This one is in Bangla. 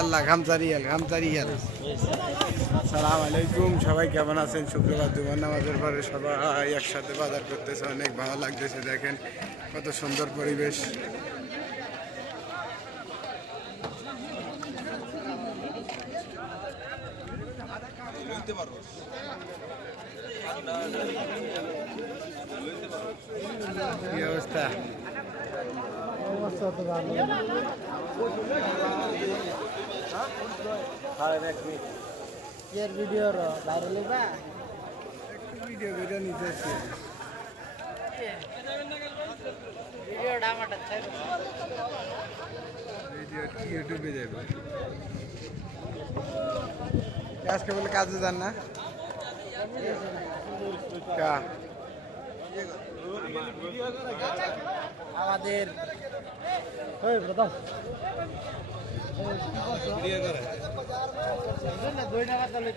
আল্লাহ খামচারিয়াল খামচারিয়াল সালাম আলাইকুম সবাই কেমন আছেন? শুক্রবার জুমার নামাজের পরে সবাই একসাথে বাজার করতেছে, অনেক ভালো লাগতেছে, দেখেন কত সুন্দর পরিবেশ। কি অবস্থা? এর ভিডিওর ভাইরাল হইবা ভিডিও ভিডিও নিতেছি ভিডিওটা আমার ছেড়ে ভিডিও ইউটিউবে যাবে আজকে বলে কাজে যান না? আমাদের ওই প্রথম দুই টাকা তাহলে